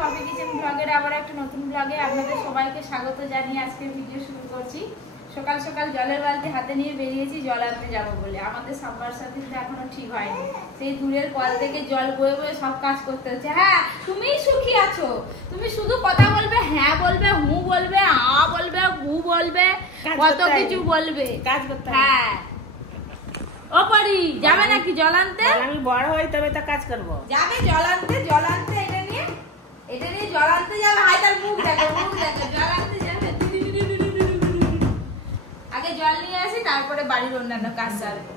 Poppy kitchen ব্লগের আবার একটা নতুন ব্লগে আপনাদের সবাইকে স্বাগত জানিয়ে আজকে ভিডিও শুরু করছি। সকাল সকাল জলের বালতি হাতে নিয়ে বেরিয়েছি জল আনতে যাবো বলে। আমাদের সাবমার্সাল কিন্তু এখনো ঠিক হয়নি, সেই দূরের কল থেকে জল বয়ে বয়ে সব কাজ করতে হচ্ছে। হ্যাঁ, তুমি সুখী আছো, তুমি শুধু কথা বলবে, হ্যাঁ বলবে, হু বলবে, আ বলবে, হু বলবে, কত কিছু বলবে, কাজ করতে। হ্যাঁ ও পরি যাবে নাকি জল আনতে? আমি বড় হই তবে তো কাজ করব। যাবে জল আনতে, জল আনতে, এটা নিয়ে জল আনতে যাবে। হাই তার মুখ দেখো, মুখ দেখো, জল আনতে যাবে। আগে জল নিয়ে আসি, তারপরে বাড়ির অন্যান্য কাজ সারবো।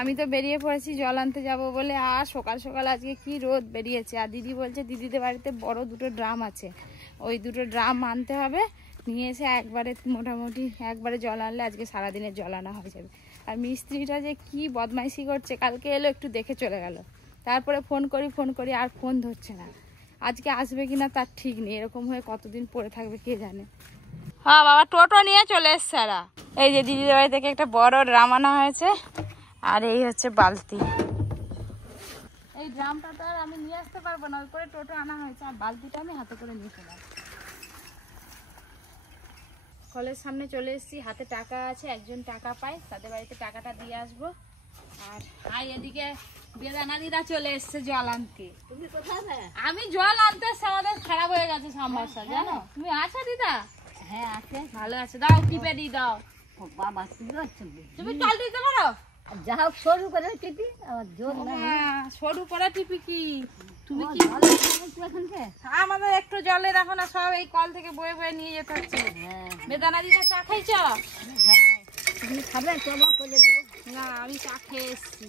আমি তো বেরিয়ে পড়েছি জল আনতে যাব বলে। আর সকাল সকাল আজকে কি রোদ বেরিয়েছে। আর দিদি বলছে দিদিদের বাড়িতে বড় দুটো ড্রাম আছে, ওই দুটো ড্রাম আনতে হবে। নিয়ে এসে একবারে মোটামুটি একবারে জল আনলে আজকে সারাদিনের জল আনা হয়ে যাবে। আর মিস্ত্রিটা যে কি বদমাইশি করছে, কালকে এলো একটু দেখে চলে গেল, তারপরে ফোন করি আর ফোন ধরছে না। আজকে আসবে কিনা তার ঠিক নেই, এরকম হয়ে কতদিন পড়ে থাকবে কে জানে। হ্যাঁ বাবা, টোটো নিয়ে চলে এসছে। এই যে দিদির বাড়ি থেকে একটা বড় ড্রাম আনা হয়েছে, আর এই হচ্ছে বালতি। এই ড্রামটা তো আর আমি নিয়ে আসতে পারবো না, ওই করে টোটো আনা হয়েছে, আর বালতিটা আমি হাতে করে নিয়ে চলে আসবো। কলের সামনে চলে এসেছি, হাতে টাকা আছে, একজন টাকা পায়, তাদের বাড়িতে টাকাটা দিয়ে আসবো। আর এদিকে বেদানাদিরা চলে এসছে জল আনতে। তুমি কোথায়? আমি জল আনতে আমাদের খারাপ হয়ে গেছে সামবাসা, জানো? তুমি আছো দিদা? হ্যাঁ আছে, ভালো আছে, দাও টিপে দি দাও। বাবা তুমি জল দিতে পারো? যা হোক সরু করে টিপি, জোর না সরু করে টিপি কি তুমি কি আমাদের একটু জলে দেখো না, সব এই কল থেকে বয়ে বয়ে নিয়ে যেতে হচ্ছে। বেদানা দিদা চা খাইছ? হ্যাঁ তুমি খাবে, চলো করে দেবো। না আমি চা খেয়ে এসছি।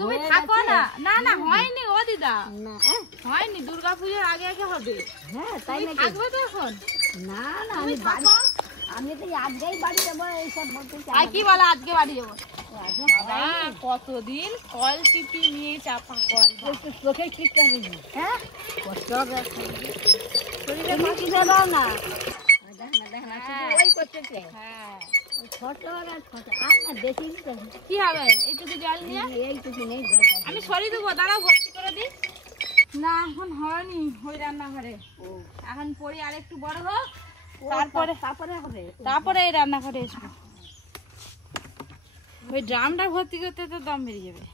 তুমি থাকো না। না না হয়নি ও দিদা, না হয়নি, দুর্গাপুজোর আগে আগে হবে। হ্যাঁ তাই নাকি? থাকবে তো এখন? না না আমি বাড়ি, আমি তো আজকেই বাড়ি যাবো এইসব বলতে চাই। আর কি বলো আজকে বাড়ি যাবো? কতদিন কল টিপি নিয়ে চাপা কল, চোখে টিপতে হবে। হ্যাঁ কষ্ট হবে, শরীরে মাটি দাও না। ওই করতে চাই। হ্যাঁ ছোট আর ছোট আর না বেশি কি হবে এইটুকু জল নিয়ে? এইটুকু নেই, আমি সরিয়ে দেবো, দাঁড়াও ভর্তি করে দিই। না এখন হয়নি ওই রান্নাঘরে, এখন পরি আর একটু বড় হোক, তারপরে হবে, তারপরে এই রান্নাঘরে এসবো। ওই ড্রামটা ভর্তি করতে তো দম বেরিয়ে যাবে।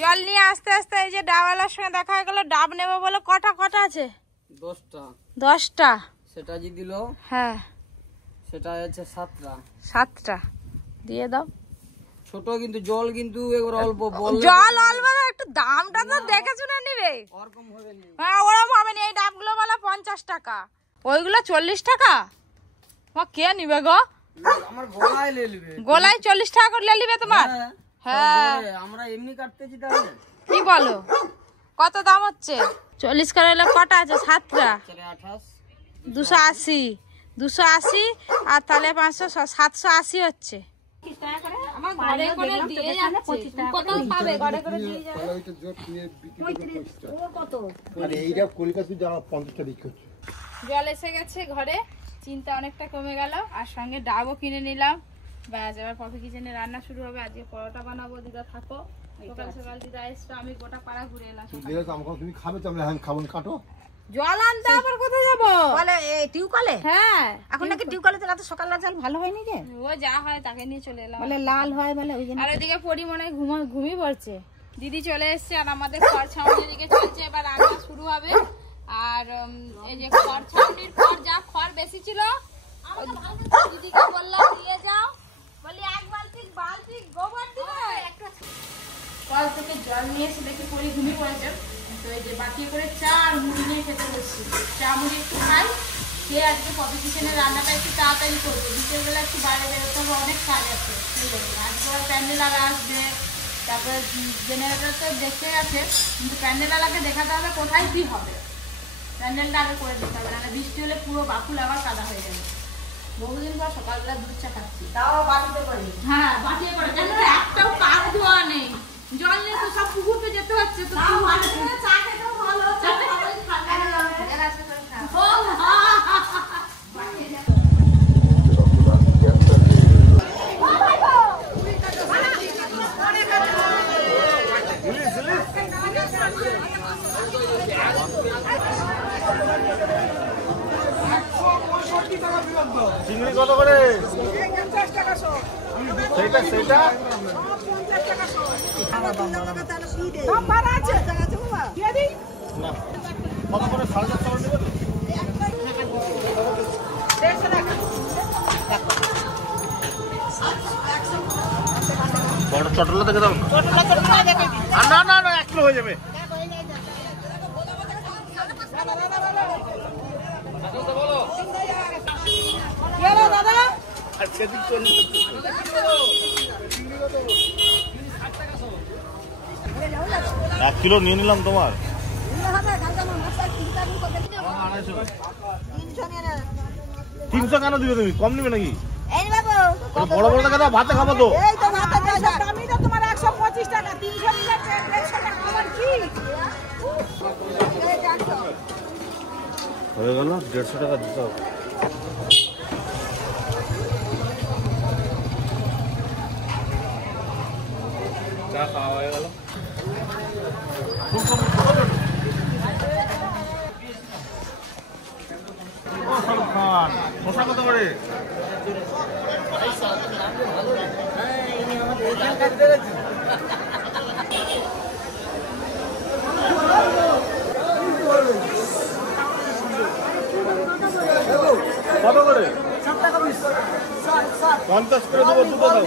জল নিয়ে আস্তে আস্তে এই যে ডাবওয়ালার সঙ্গে দেখা হয়ে গেল। ডাব নেবো বলে কটা আছে? 10টা। 10টা? সেটা যে দিল, হ্যাঁ সেটা আছে 7টা। 7টা দিয়ে দাও। ছোট কিন্তু জল কিন্তু এবার অল্প, জল অল্প, একটু দামটা তো দেখে শুনে নিবে। ওরকম হবে না। হ্যাঁ ওরকম হবে না। এই ডাবগুলো বলা 50 টাকা, ওইগুলো 40 টাকা। কে নিবে গো? আমার গলায় লে নিবে। গোলায় 40 টাকা করে নিবে তোমার? হ্যাঁ আমরা এমনি কাটতেছি তাহলে। কি বলো, কত দাম হচ্ছে? 40 করে হলে কটা আছে? 7টা। 28, 280, 280 আর তাহলে 500, 780 হচ্ছে। আমার ঘরে করে দিয়ে যাচ্ছে, কত পাবে ঘরে করে দিয়ে যাবে? কত মানে এইটা কলকাতা যারা 50টা বিক্রি হচ্ছে। জল এসে গেছে ঘরে, চিন্তা অনেকটা কমে গেল, আর সঙ্গে ডাবও কিনে নিলাম। ব্যাস এবার পপি কিচেনে রান্না শুরু হবে। আজকে পরোটা বানাবো, দিদা থাকো। সকাল সকাল দিদা এসছো, আমি গোটা পাড়া ঘুরে এলাম। তুমি খাবে তো আমরা খাবো, কাটো। জল আনতে আবার কোথায় যাবো? বলে টিউকলে? হ্যাঁ এখন নাকি টিউকলে তো রাতে সকালবেলা জল ভালো হয়নি যে, ও যা হয় তাকে নিয়ে চলে এলাম। বলে লাল হয় বলে ওই জন্য। আর ওইদিকে পরি মনে হয় ঘুমিয়ে পড়ছে। দিদি চলে এসছে, আর আমাদের খড় ছাউনির দিকে চলছে, এবার রান্না শুরু হবে। আর এই যে খড় ছাউনির পর যা খড় বেশি ছিল, দিদিকে বললাম নিয়ে যাও, বলি এক বালতি গোবর দিবে। কল থেকে জল নিয়ে এসে দেখি পরি ঘুমিয়ে পড়েছে। তো এই যে বাটিয়ে করে চা আর মুড়ি নিয়ে খেতে বসছি। চা মুড়ি একটু খাই, খেয়ে আজকে পপি কিচেনের রান্নাটা একটু তাড়াতাড়ি করবো। বিকেলবেলা একটু বাইরে বেরোতে হবে, অনেক কাজ আছে। ঠিক আছে, আজকে আবার প্যান্ডেলওয়ালা আসবে, তারপরে জেনারেটর তো দেখতে গেছে, কিন্তু প্যান্ডেলওয়ালাকে দেখাতে হবে কোথায় কি হবে। প্যান্ডেলটা আগে করে দিতে হবে, নাহলে বৃষ্টি হলে পুরো বাকুল আবার কাদা হয়ে যাবে। বহুদিন পর সকালবেলা দুধ চা খাচ্ছি, তাও বাটিতে করে। হ্যাঁ বাটিয়ে করে, কেন একটাও কাজ ধোয়া নেই। জল নিয়ে তো সব পুকুরতে যেতে হচ্ছে, তো চা খেতেও ভালো, ঠান্ডা চিংড়ি কত করে? সেইটা না কত করে? 450 করে দেবেন? বড় চটলা দেখে দাও না। না 1 কিলো হয়ে যাবে। এক কিলো নিয়ে নিলাম তোমার। 300 কেন দিবে তুমি? কম নিবে নাকি? বড় বড় দেখা দাও, ভাতে খাবো তো। হয়ে গেল 150 টাকা দিতে হবে। চা খাওয়া হয়ে গেল। শশা কত করে? কত করে? 50 করে দেবো, দুটো দাও।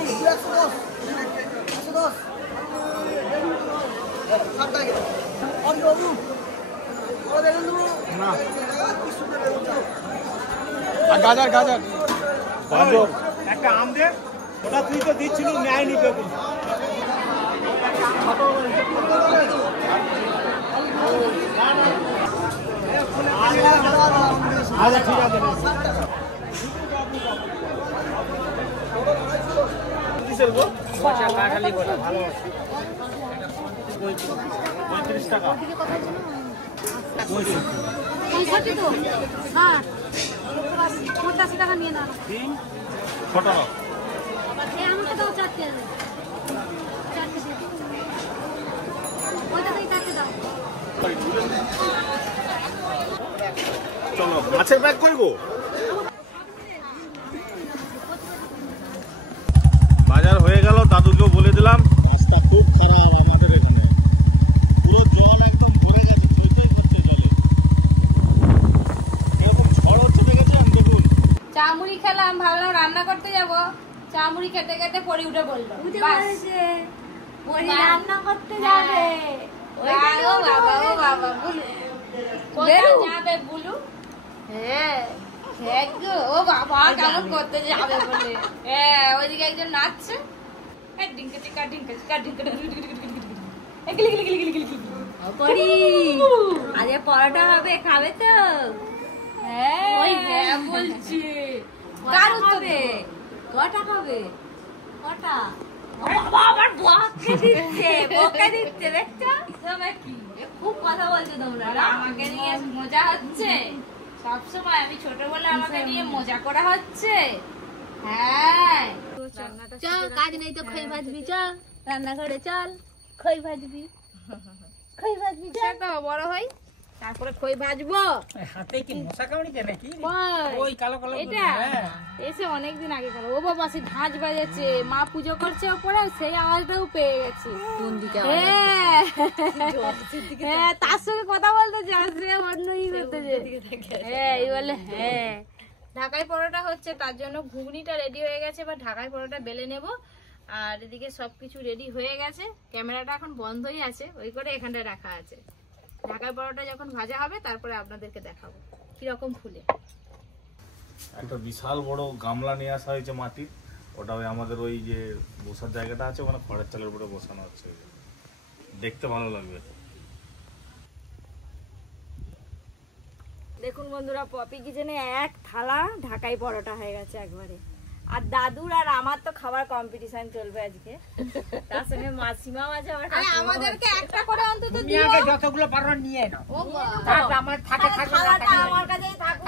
না গাজর একটা আম দে। ওটা তুই তো দিচ্ছিল, ন্যায় নিতে। আচ্ছা ঠিক আছে। ভালো 35 টাকা। 85 টাকা নিয়ে না। কত? আমাকে দাও 4টে। 4টে দিয়ে দিও। ওইটা থেকে 4টে দাও। চলো মাছের ব্যাগ কই গো? বাজার হয়ে গেল, দাদুকেও বলে দিলাম। রাস্তা খুব খারাপ আমাদের এখানে, পুরো জল একদম ভরে গেছে, চলতেই করছে জলে। এরকম ঝড় হচ্ছে দেখেছেন? দেখুন। চা মুড়ি খেলাম, ভাবলাম রান্না করতে যাব। চা মুড়ি খেতে খেতে পরি উঠে বললো রান্না করতে যাবে। ও বাবা বুলু কোথায় যাবে বুলু? হ্যাঁ গো, ও বাবা কেমন করতে যাবে বলে। হ্যাঁ ওইদিকে একজন নাচছে। ডিঙ্কা টিকা ডিঙ্কা টিকা ডিঙ্কা পরি আরে পরোটা হবে, খাবে তো? হ্যাঁ বলছি। কার উত্তরে? কটা খাবে? কটা? বাবা আবার বকে দিচ্ছে দেখছো? কি খুব কথা বলছো তোমরা। আমাকে নিয়ে মজা হচ্ছে সবসময়। আমি ছোট বলে আমাকে নিয়ে মজা করা হচ্ছে। হ্যাঁ চল, কাজ নেই তো খই ভাজবি। চল রান্নাঘরে চল, খই ভাজবি। চল তো বড় হই, তারপরে খই ভাজবো। হাতে কি মশা কামড়িছে নাকি? ওই কালো কালো এটা এসে অনেকদিন আগে কালো। ও বাবা সে ঢাঁচ বাজাচ্ছে, মা পুজো করছে ওপরে, সেই আওয়াজটাও পেয়ে গেছি। কোন দিকে? হ্যাঁ তার সঙ্গে কথা বলতে যাচ্ছে, অন্য ই করতে হ্যাঁ এই বলে। হ্যাঁ ঢাকাই পরোটা হচ্ছে, তার জন্য ঘুগনিটা রেডি হয়ে গেছে। এবার ঢাকাই পরোটা বেলে নেব। আর এদিকে সবকিছু রেডি হয়ে গেছে। ক্যামেরাটা এখন বন্ধই আছে, ওই করে এখানটায় রাখা আছে। ঢাকাই পরোটা যখন ভাজা হবে তারপরে আপনাদেরকে দেখাবো কিরকম ফুলে। একটা বিশাল বড় গামলা নিয়ে আসা হয়েছে মাটির। ওটা ওই আমাদের ওই যে বসার জায়গাটা আছে, ওখানে খড়ের চালের উপরে বসানো হচ্ছে। দেখতে ভালো লাগবে। দেখুন বন্ধুরা, পপি কিচেনে এক থালা ঢাকাই পরোটা হয়ে গেছে একবারে। আর দাদুর আর আমার তো খাবার কম্পিটিশন চলবে আজকে। তার সঙ্গে মাসিমাও আছে। আমাদেরকে একটা করে অন্তত দিও। আগে যতগুলো পারো নিয়ে নাও। আমার থাকে থালাটা আমার কাছেই থাকুক।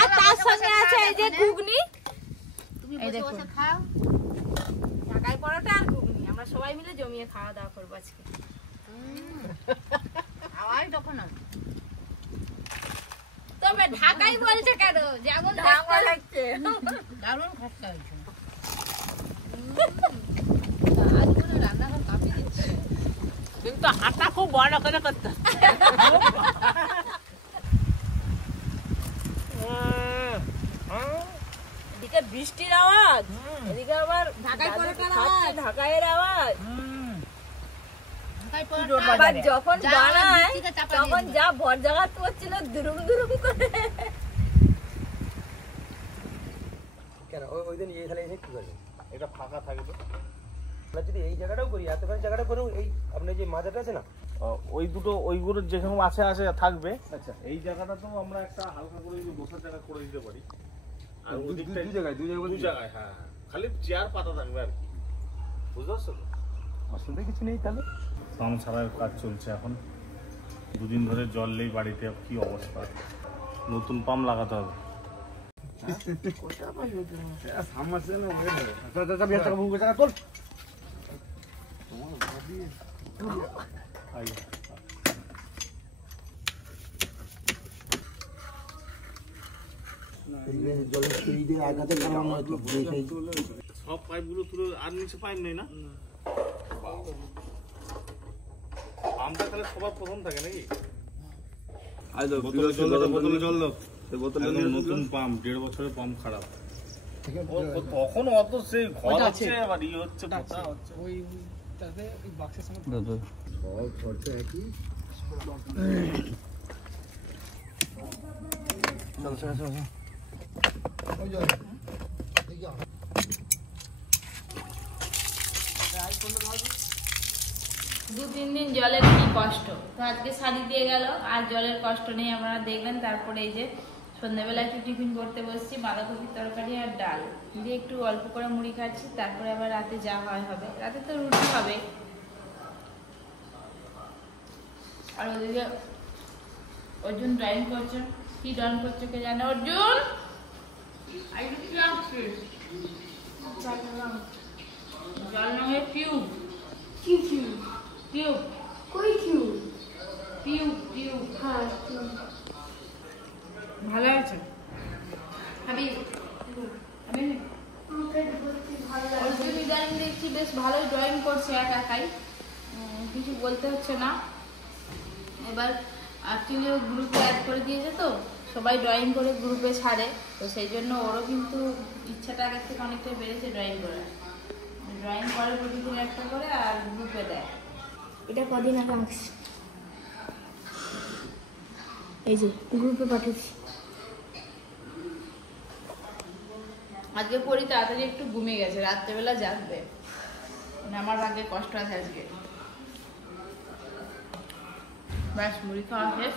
আর তার সঙ্গে আছে এই যে ঘুগনি। তুমি বসে বসে খাও। ঢাকাই পরোটা আর ঘুগনি আমরা সবাই মিলে জমিয়ে খাওয়া দাওয়া করবো আজকে। আওয়াজ তখন না। তবে ঢাকাই বলছে কেন? যেমন ঢাকা লাগছে। দারুণ খটকা হয়েছে। আজগুলো রান্নাঘর কাঁপিয়ে দিচ্ছে। কিন্তু হাতটা খুব বড় করে করতে এদিকে বৃষ্টির আওয়াজ, এদিকে আবার ঢাকায় পরোটার খাচ্ছে আওয়াজ। ঢাকাইয়ের আওয়াজ। ঢাকাই পরোটা। রোড আবার বাজারে। যখন যা বানায় মিষ্টিতে চাপা দিয়ে তখন দিল। যা ভরজাগাত করছিল দুরুম দুরুম করে। কেন ওই দিন এখানে এসে কি করবেন? এটা ফাঁকা থাকবে। আমরা যদি এই জায়গাটাও করি, এতখানি জায়গাটা করেও এই আপনার যে মাজাটা আছে না, ওই দুটো ওইগুলো যেখানে আছে আছে থাকবে। আচ্ছা, এই জায়গাটা তো আমরা একটা হালকা করে যদি বসার জায়গা করে দিতে পারি। আর ওদিকটা দু জায়গায় দু জায়গায়, হ্যাঁ, খালি চেয়ার পাতা থাকবে আর কি। বুঝতে পারছো তো? অসুবিধা কিছু নেই তাহলে। পাম্প ছাড়ার কাজ চলছে এখন। দুদিন ধরে জল নেই বাড়িতে, কি অবস্থা। নতুন পাম্প লাগাতে হবে। জলের সিঁড়ি দিয়ে আগাতে গেলাম হয়তো সব পাইপগুলো তুলে, আর নিচে পাইপ নেই না? পাম্পটা তাহলে সবার প্রথম থাকে নাকি? বোতলে জল দাও, বোতলে জল দাও। একদম নতুন পাম্প, 1.5 বছরের পাম্প খারাপ। তখন অত সেই ঘর হচ্ছে, আবার ইয়ে হচ্ছে, পোতা হচ্ছে। সব খরচা একই। ওই জল দেখি আহ। 2-3 দিন জলের কি কষ্ট, তো আজকে শাড়ি দিয়ে গেল, আর জলের কষ্ট নেই, আপনারা দেখবেন। তারপরে এই যে সন্ধ্যাবেলা একটু টিফিন করতে বসছি, বাঁধাকপির তরকারি আর ডাল দিয়ে একটু অল্প করে মুড়ি খাচ্ছি। তারপরে আবার রাতে যা হয় হবে, রাতে তো রুটি হবে। আর ওদিকে অর্জুন ড্রয়িং করছে, কি ড্রয়িং করছে কে জানে। অর্জুন জল রঙের টিউব, টিউব কই কিউ? Tube tube. হ্যাঁ ভালো আছে খাবি? খাবি না? আমাকে বলতে ভালো লাগে। অর্জুন ইদানিং দেখছি বেশ ভালোই ড্রয়িং করছে একা একাই, কিছু বলতে হচ্ছে না। এবার অ্যাকচুয়ালি ও গ্রুপে অ্যাড করে দিয়েছে, তো সবাই ড্রয়িং করে গ্রুপে ছাড়ে, তো সেই জন্য ওরও কিন্তু ইচ্ছাটা আগের থেকে অনেকটাই বেড়েছে ড্রয়িং করার। ড্রয়িং করে প্রতিদিন একটা করে আর গ্রুপে দেয়। এটা কদিন আগে আঁকছি, এই যে গ্রুপে পাঠিয়েছি। আজকে পড়ি তাড়াতাড়ি একটু ঘুমিয়ে গেছে, রাত্রেবেলা জাগবে, মানে আমার ভাগ্যে কষ্ট আছে আজকে। ব্যাস মুড়ি খাওয়া শেষ।